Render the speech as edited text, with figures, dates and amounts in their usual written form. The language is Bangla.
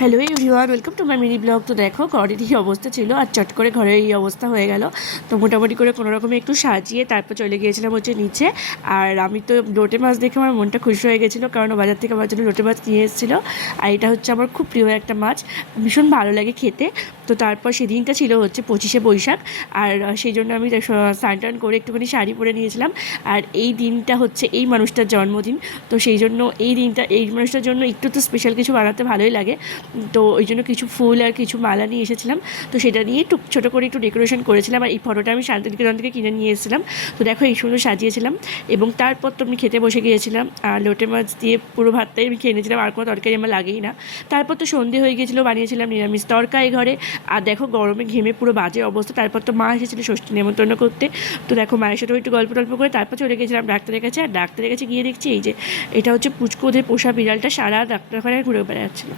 Hello everyone, welcome to my mini blog. তো দেখো ঘরের এই অবস্থা ছিল আর চট করে ঘরের এই অবস্থা হয়ে গেল। তো মোটামুটি করে কোনো রকমে একটু সাজিয়ে তারপর চলে গিয়েছিলাম হচ্ছে নিচে। আর আমি তো লোটে মাছ দেখে আমার মনটা খুশি হয়ে গেছিলো, কারণ বাজার থেকে আমার জন্য লোটে মাছ নিয়ে এসেছিলো। আর এটা হচ্ছে আমার খুব প্রিয় একটা মাছ, ভীষণ ভালো লাগে খেতে। তো তারপর সেদিনটা ছিল হচ্ছে 25শে বৈশাখ, আর সেই জন্য আমি স্নান টান করে একটুখানি শাড়ি পরে নিয়েছিলাম। আর এই দিনটা হচ্ছে এই মানুষটার জন্মদিন, তো সেই জন্য এই দিনটা এই মানুষটার জন্য একটু তো স্পেশাল কিছু বানাতে ভালোই লাগে। তো ওই জন্য কিছু ফুল আর কিছু মালা নিয়ে এসেছিলাম, তো সেটা নিয়ে একটু ছোটো করে একটু ডেকোরেশন করেছিলাম। আর এই ফটোটা আমি শান্তিনিকেতন থেকে কিনে নিয়ে এসেছিলাম। তো দেখো এই সুন্দর সাজিয়েছিলাম, এবং তারপর তো আমি খেতে বসে গিয়েছিলাম। আর লোটে মাছ দিয়ে পুরো ভাতটাই আমি খেয়ে নিয়েছিলাম, আর কোনো তরকারি আমার লাগেই না। তারপর তো সন্ধে হয়ে গিয়েছিলো, বানিয়েছিলাম নিরামিষ তরকারি ঘরে। আর দেখো গরমে ঘেমে পুরো বাজে অবস্থা। তারপর তো মা এসেছিলো ষষ্ঠী নেমন্তন্ন করতে। তো দেখো মায়ের সাথেও একটু গল্প টল্প করে তারপর চলে গেছিলাম ডাক্তারের কাছে। আর ডাক্তারের কাছে গিয়ে দেখছি এই যে এটা হচ্ছে পুচকু, ওদের পোষা বিড়ালটা সারা ডাক্তারখানায় ঘুরে বেড়াচ্ছিলো।